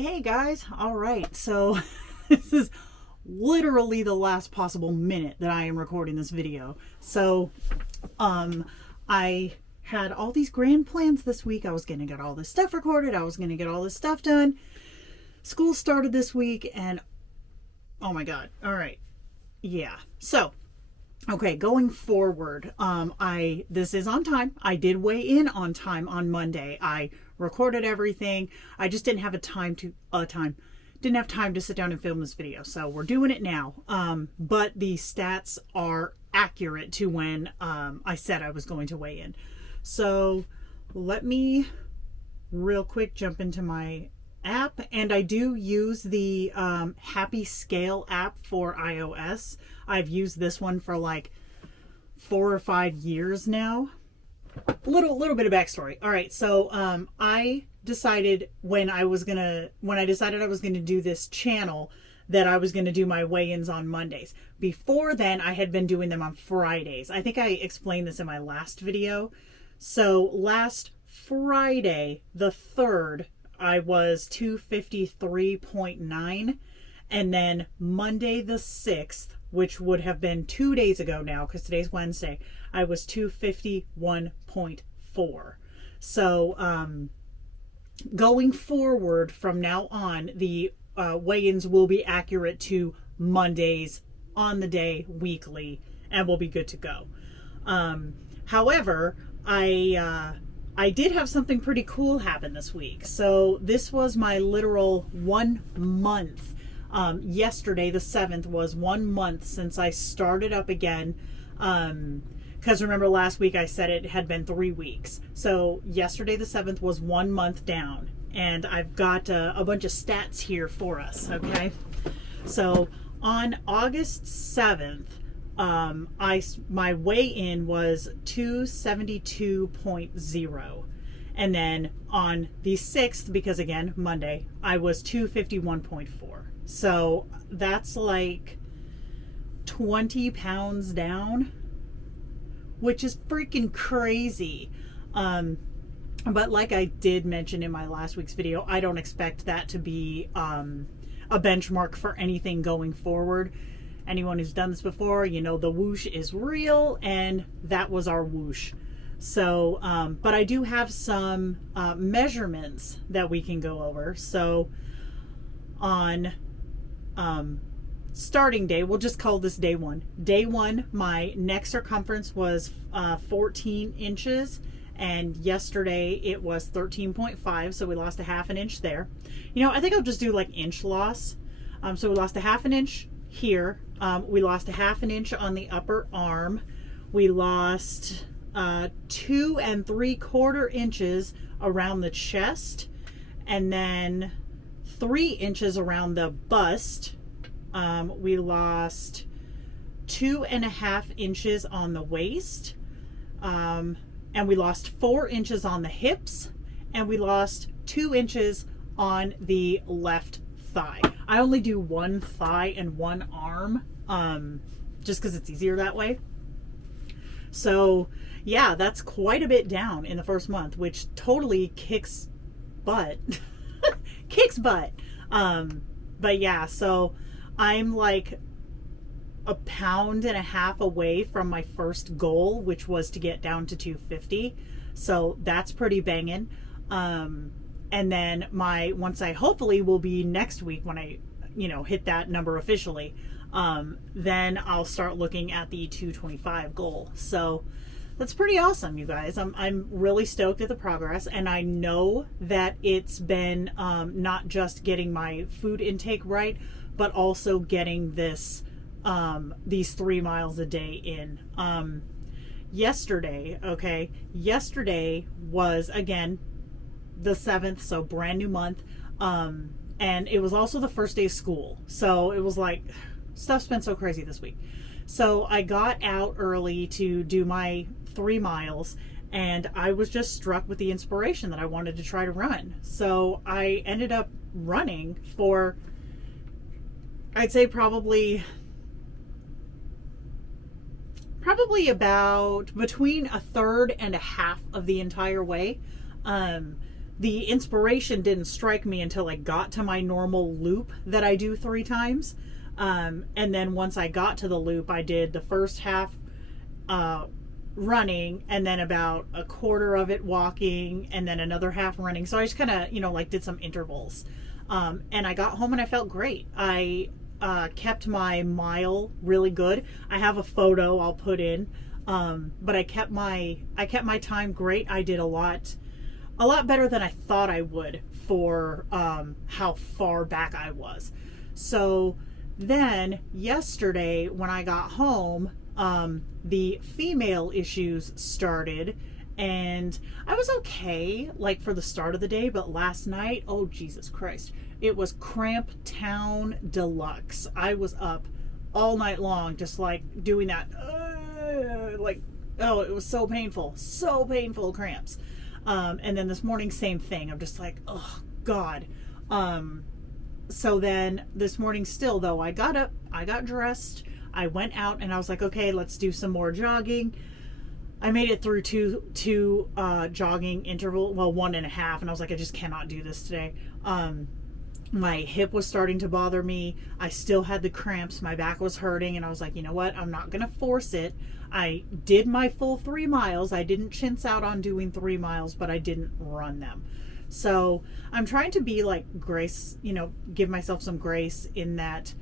Hey guys. All right. So this is literally the last possible minute that I am recording this video. So I had all these grand plans this week. I was going to get all this stuff recorded. I was going to get all this stuff done. School started this week and oh my God. All right. Yeah. So okay, going forward, this is on time. I did weigh in on time on Monday. I recorded everything. I just didn't have time to sit down and film this video. So we're doing it now. But the stats are accurate to when I said I was going to weigh in. So let me real quick jump into my app, and I do use the Happy Scale app for iOS. I've used this one for like 4 or 5 years now. Little bit of backstory. All right, so I decided when I decided I was gonna do this channel that I was gonna do my weigh-ins on Mondays. Before then, I had been doing them on Fridays. I think I explained this in my last video. So last Friday, the 3rd, I was 253.9, and then Monday the 6th, which would have been 2 days ago now because today's Wednesday, I was 251.4. So going forward from now on, the weigh-ins will be accurate to Mondays on the day weekly, and we'll be good to go. However, I did have something pretty cool happen this week. So this was my literal 1 month. Yesterday, the 7th, was 1 month since I started up again. Because remember last week I said it had been 3 weeks. So yesterday, the 7th, was 1 month down. And I've got a bunch of stats here for us, okay? So on August 7th, my weigh-in was 272.0, and then on the 6th, because again Monday, I was 251.4. So that's like 20 pounds down, which is freaking crazy. But like I did mention in my last week's video, I don't expect that to be a benchmark for anything going forward. Anyone who's done this before, you know the whoosh is real, and that was our whoosh. So, but I do have some measurements that we can go over. So on starting day, we'll just call this day one. Day one, my neck circumference was 14 inches, and yesterday it was 13.5, so we lost a half an inch there. You know, I think I'll just do like inch loss. So we lost a half an inch here. We lost a half an inch on the upper arm. We lost 2 3/4 inches around the chest, and then 3 inches around the bust. We lost 2.5 inches on the waist, and we lost 4 inches on the hips, and we lost 2 inches on the left thigh. I only do one thigh and one arm, just because it's easier that way. So yeah, that's quite a bit down in the first month, which totally kicks butt. Kicks butt. But yeah, so I'm like 1.5 pounds away from my first goal, which was to get down to 250. So that's pretty banging. And then once I hopefully will be next week when I, hit that number officially, then I'll start looking at the 225 goal. So that's pretty awesome, you guys. I'm really stoked at the progress, and I know that it's been not just getting my food intake right, but also getting these 3 miles a day in. Yesterday was again the 7th, so brand new month, and it was also the first day of school, so it was like stuff's been so crazy this week. So I got out early to do my 3 miles, and I was just struck with the inspiration that I wanted to try to run. So I ended up running for, I'd say probably about between 1/3 and 1/2 of the entire way. the inspiration didn't strike me until I got to my normal loop that I do 3 times. And then once I got to the loop, I did the first half running, and then about a quarter of it walking, and then another half running. So I just kind of, like did some intervals. And I got home and I felt great. I kept my mile really good. I have a photo I'll put in, but I kept my time great. I did a lot better than I thought I would for how far back I was. So then yesterday when I got home, the female issues started, and I was okay like for the start of the day, but last night, oh Jesus Christ, it was cramp town deluxe. I was up all night long just like doing that it was so painful cramps. And then this morning, same thing. I'm just like, oh God. So then this morning still though, I got up, I got dressed, I went out, and I was like, okay, let's do some more jogging. I made it through two jogging interval, well, 1.5, and I was like, I just cannot do this today. My hip was starting to bother me. I still had the cramps. My back was hurting, and I was like, you know what? I'm not gonna force it. I did my full 3 miles. I didn't chintz out on doing 3 miles, but I didn't run them. So I'm trying to be like grace, give myself some grace in that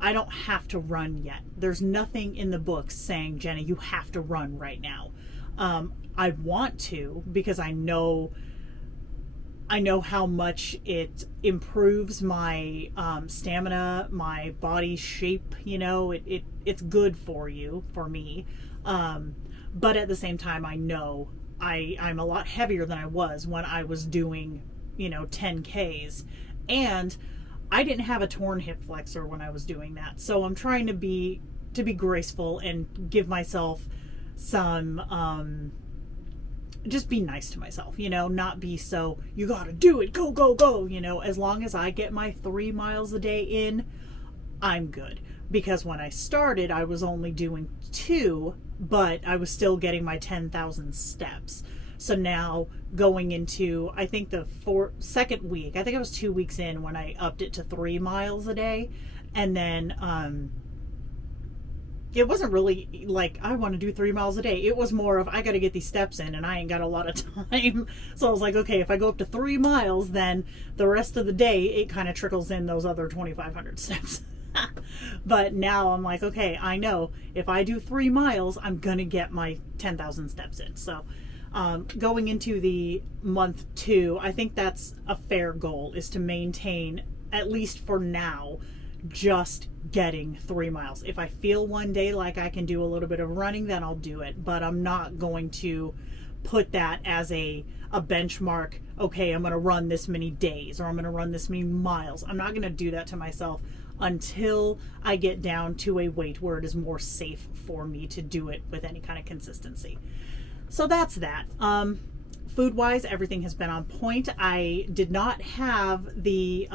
I don't have to run yet. There's nothing in the books saying, Jenna, you have to run right now. I want to, because I know how much it improves my stamina, my body shape. It's good for me. But at the same time, I know I'm a lot heavier than I was when I was doing 10Ks, and I didn't have a torn hip flexor when I was doing that. So I'm trying to be graceful and give myself some just be nice to myself, not be so, you gotta do it, go, go, go, as long as I get my 3 miles a day in, I'm good. Because when I started, I was only doing 2, but I was still getting my 10,000 steps. So now going into, I think the second week, I think I was 2 weeks in when I upped it to 3 miles a day. And then, it wasn't really like I want to do 3 miles a day. It was more of I got to get these steps in, and I ain't got a lot of time. So I was like, okay, if I go up to 3 miles, then the rest of the day it kind of trickles in those other 2,500 steps. But now I'm like, okay, I know if I do 3 miles, I'm gonna get my 10,000 steps in. So going into the month 2, I think that's a fair goal, is to maintain, at least for now, just getting 3 miles. If I feel one day like I can do a little bit of running, then I'll do it. But I'm not going to put that as a benchmark. Okay, I'm going to run this many days, or I'm going to run this many miles. I'm not going to do that to myself until I get down to a weight where it is more safe for me to do it with any kind of consistency. So that's that. Food wise, everything has been on point. I did not have the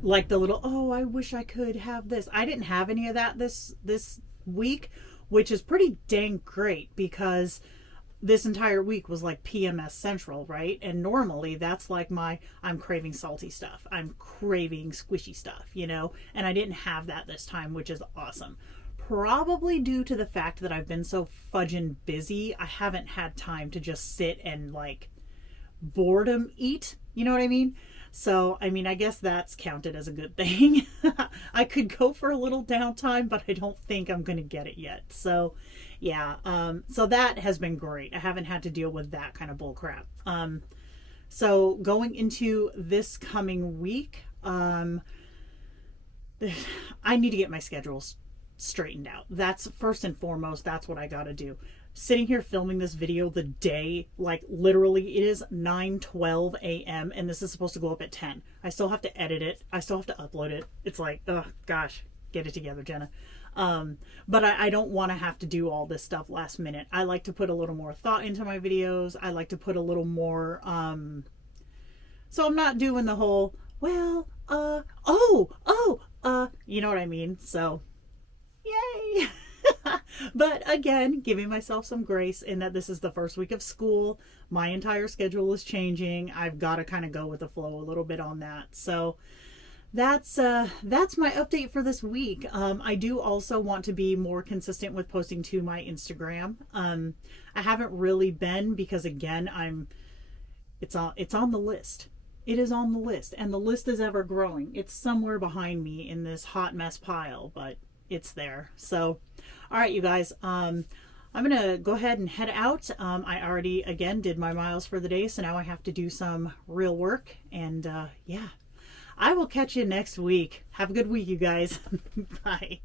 like the little, oh, I wish I could have this. I didn't have any of that this week, which is pretty dang great, because this entire week was like PMS central, right? And normally that's like I'm craving salty stuff, I'm craving squishy stuff, and I didn't have that this time, which is awesome. Probably due to the fact that I've been so fudging busy, I haven't had time to just sit and like boredom eat, you know what I mean? So, I guess that's counted as a good thing. I could go for a little downtime, but I don't think I'm going to get it yet. So, yeah. So that has been great. I haven't had to deal with that kind of bull crap. So going into this coming week, I need to get my schedules straightened out. That's first and foremost. That's what I got to do. Sitting here filming this video the day, like literally it is 9:12 a.m. and this is supposed to go up at 10. I still have to edit it. I still have to upload it. It's like, oh gosh, get it together, Jenna. But I don't want to have to do all this stuff last minute. I like to put a little more thought into my videos. I like to put a little more, so I'm not doing the whole, well, you know what I mean? So, yay! But again, giving myself some grace in that this is the first week of school. My entire schedule is changing. I've got to kind of go with the flow a little bit on that. So that's my update for this week. I do also want to be more consistent with posting to my Instagram. I haven't really been because again, it's on the list. It is on the list, and the list is ever growing. It's somewhere behind me in this hot mess pile, but it's there. So, all right, you guys, I'm gonna go ahead and head out. I already again did my miles for the day, so now I have to do some real work. And yeah, I will catch you next week. Have a good week, you guys. Bye.